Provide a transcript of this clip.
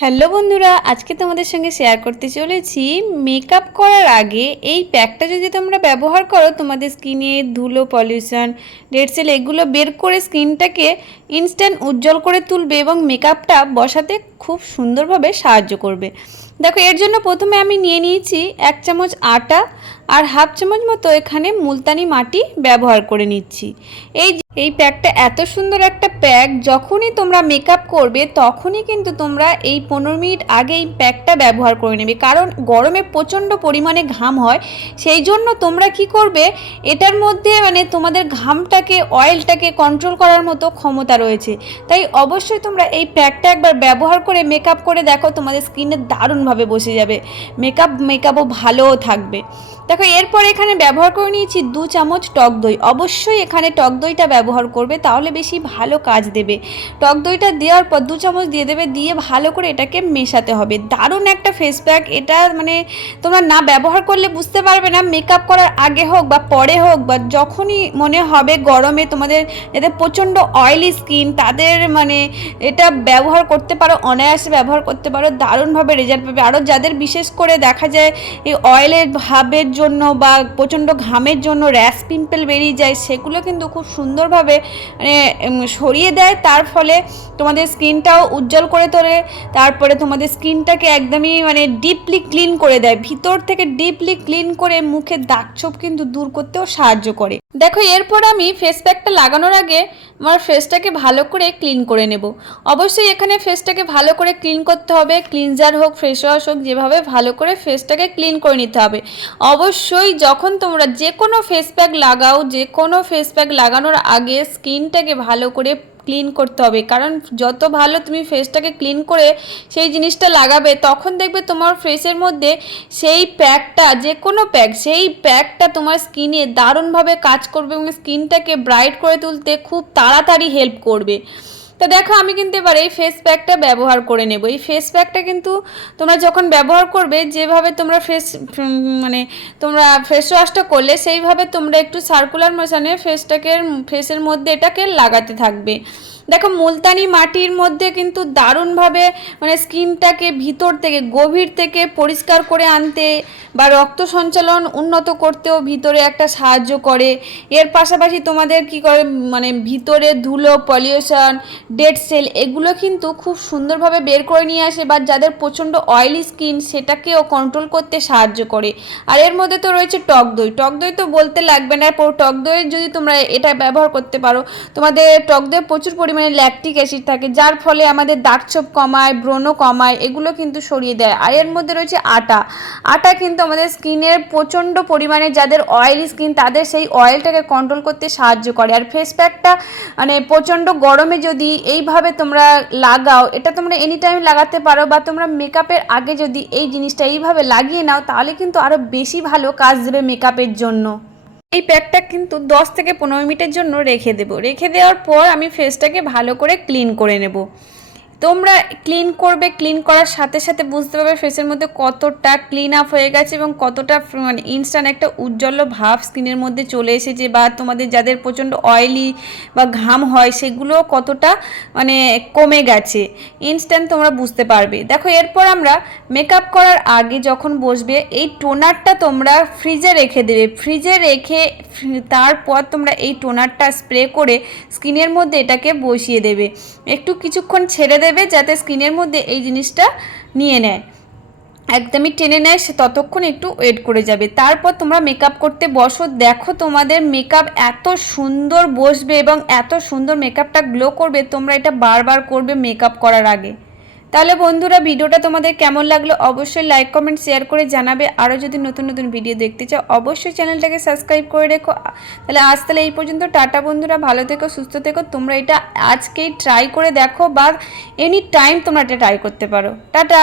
Hello বন্ধুরা, আজকে তোমাদের সঙ্গে শেয়ার করতে চলেছি মেকআপ করার আগে এই প্যাকটা যদি তোমরা ব্যবহার করো তোমাদের স্কিনে ধুলো, পলিউশন, ডেড সেল এগুলো বের করে স্কিনটাকে ইনস্ট্যান্ট উজ্জ্বল করে তুলবে এবং মেকআপটা বসাতে খুব সুন্দরভাবে সাহায্য করবে। দেখো, এর জন্য প্রথমে আমি নিয়ে নিয়েছি 1 চামচ আটা আর হাফ চামচ মতো এখানে মুলতানি মাটি ব্যবহার করে নিচ্ছি। এই প্যাকটা এত সুন্দর একটা প্যাক, যখনই তোমরা মেকআপ করবে তখনই কিন্তু তোমরা এই 15 মিনিট আগে এই প্যাকটা ব্যবহার করে নেবে, কারণ গরমে প্রচণ্ড পরিমাণে ঘাম হয়। সেই জন্য তোমরা কি করবে, এটার মধ্যে তোমাদের ঘামটাকে, অয়েলটাকে কন্ট্রোল করার মতো ক্ষমতা রয়েছে। তাই অবশ্যই তোমরা এই প্যাকটা একবার ব্যবহার করে মেকআপ করে দেখো, তোমাদের স্কিনে দারুণভাবে বসে যাবে, মেকআপও ভালোও থাকবে। দেখো, এরপর এখানে ব্যবহার করে নিয়েছি 2 চামচ টক দই। অবশ্যই এখানে টক দইটা ব্যবহার করবে, তাহলে বেশি ভালো কাজ দেবে। টক দইটা দেওয়ার পর 2 চামচ দিয়ে দেবে, দিয়ে ভালো করে এটাকে মেশাতে হবে। দারুণ একটা ফেস প্যাক এটা, তোমরা না ব্যবহার করলে বুঝতে পারবে না। মেকআপ করার আগে হোক বা পরে হোক বা যখনই মনে হবে গরমে তোমাদের যাদের প্রচণ্ড অয়েলি স্কিন, তাদের এটা ব্যবহার করতে পারো, অনায়াসে ব্যবহার করতে পারো, দারুণভাবে রেজাল্ট পাবে। আরও যাদের বিশেষ করে দেখা যায় এই অয়েলের ভাবের জন্য বা প্রচণ্ড ঘামের জন্য র্যাশ পিম্পল বেরিয়ে যায়, সেগুলো কিন্তু খুব সুন্দরভাবে সরিয়ে দেয়। তার ফলে তোমাদের স্কিনটাও উজ্জ্বল করে তোলে। তারপরে তোমাদের স্কিনটাকে একদমই ডিপলি ক্লিন করে দেয়, ভিতর থেকে ডিপলি ক্লিন করে মুখের দাগছোপ কিন্তু দূর করতেও সাহায্য করে। দেখো, এরপর আমি ফেস প্যাকটা লাগানোর আগে আমার ফেসটাকে ভালো করে ক্লিন করে নেব। অবশ্যই এখানে ফেসটাকে ভালো করে ক্লিন করতে হবে, ক্লিনজার হোক, ফেস ওয়াশ হোক, যেভাবে ভালো করে ফেসটাকে ক্লিন করে নিতে হবে। অবশ্যই যখন তোমরা যে কোনো ফেস প্যাক লাগাও, যে কোনো ফেস প্যাক লাগানোর আগে স্কিনটাকে ভালো করে ক্লিন করতে হবে, কারণ যত ভালো তুমি ফেসটাকে ক্লিন করে সেই জিনিসটা লাগাবে, তখন দেখবে তোমার ফেসের মধ্যে সেই প্যাকটা, যে কোনো প্যাক, সেই প্যাকটা তোমার স্কিনে দারুণভাবে কাজ করবে এবং স্কিনটাকে ব্রাইট করে তুলতে খুব তাড়াতাড়ি হেল্প করবে। তো দেখো, আমি কিন্তু এবার এই ফেস প্যাকটা ব্যবহার করে নেব। এই ফেস প্যাকটা কিন্তু তোমরা যখন ব্যবহার করবে, যেভাবে তোমরা তোমরা ফেস ওয়াশটা করলে সেইভাবে তোমরা একটু সার্কুলার মোশনে ফেসের মধ্যে এটাকে লাগাতে থাকবে। দেখো, মুলতানি মাটির মধ্যে কিন্তু দারুণভাবে স্কিনটাকে ভিতর থেকে, গভীর থেকে পরিষ্কার করে আনতে বা রক্ত সঞ্চালন উন্নত করতেও ভিতরে একটা সাহায্য করে। এর পাশাপাশি তোমাদের কি করে, ভিতরে ধুলো, পলিউশন, ডেড সেল এগুলো কিন্তু খুব সুন্দরভাবে বের করে নিয়ে আসে, বা যাদের প্রচণ্ড অয়েলি স্কিন সেটাকেও কন্ট্রোল করতে সাহায্য করে। আর এর মধ্যে তো রয়েছে টক দই। টক দই তো বলতে লাগবে না, টক দইয়ের যদি তোমরা এটা ব্যবহার করতে পারো, তোমাদের টক দইয়ে প্রচুর পরিমাণে ল্যাকটিক অ্যাসিড থাকে, যার ফলে আমাদের দাগছোপ কমায়, ব্রণ কমায়, এগুলো কিন্তু সরিয়ে দেয়। আর এর মধ্যে রয়েছে আটা কিন্তু আমাদের স্কিনের প্রচণ্ড পরিমাণে, যাদের অয়েলি স্কিন তাদের সেই অয়েলটাকে কন্ট্রোল করতে সাহায্য করে। আর ফেস প্যাকটা প্রচণ্ড গরমে যদি এইভাবে তোমরা লাগাও, এটা তোমরা এনি টাইম লাগাতে পারো, বা তোমরা মেকআপের আগে যদি এই জিনিসটা এইভাবে লাগিয়ে নাও, তাহলে কিন্তু আরও বেশি ভালো কাজ দেবে মেকআপের জন্য। এই প্যাকটা কিন্তু 10 থেকে 15 মিনিটের জন্য রেখে দেবো। রেখে দেওয়ার পর আমি ফেসটাকে ভালো করে ক্লিন করে নেব। তোমরা ক্লিন করবে, ক্লিন করার সাথে সাথে বুঝতে পারবে ফেসের মধ্যে কতটা ক্লিন আপ হয়ে গেছে এবং কতটা ইনস্ট্যান্ট একটা উজ্জ্বল ভাব স্কিনের মধ্যে চলে এসেছে, বা তোমাদের যাদের প্রচণ্ড অয়েলি বা ঘাম হয় সেগুলো কতটা কমে গেছে, ইনস্ট্যান্ট তোমরা বুঝতে পারবে। দেখো, এরপর আমরা মেকআপ করার আগে যখন বসবে, এই টোনারটা তোমরা ফ্রিজে রেখে দেবে। ফ্রিজে রেখে তারপর তোমরা এই টোনারটা স্প্রে করে স্কিনের মধ্যে এটাকে বসিয়ে দেবে। একটু কিছুক্ষণ ছেড়ে দেবে যাতে স্কিনের মধ্যে এই জিনিসটা নিয়ে নেয়, একদমই টেনে নেয়, সে ততক্ষণ একটু ওয়েট করে যাবে। তারপর তোমরা মেকআপ করতে বসো। দেখো, তোমাদের মেকআপ এত সুন্দর বসবে এবং এত সুন্দর মেকআপটা গ্লো করবে, তোমরা এটা বারবার করবে মেকআপ করার আগে। তাহলে বন্ধুরা, ভিডিওটা তোমাদের কেমন লাগলো অবশ্যই লাইক, কমেন্ট, শেয়ার করে জানাবে। আরও যদি নতুন নতুন ভিডিও দেখতে চাও অবশ্যই চ্যানেলটাকে সাবস্ক্রাইব করে রেখো। তাহলে এই পর্যন্ত টাটা বন্ধুরা, ভালো থেকো, সুস্থ থেকো। তোমরা এটা আজকেই ট্রাই করে দেখো, বা এনি টাইম তোমরা এটা ট্রাই করতে পারো। টাটা।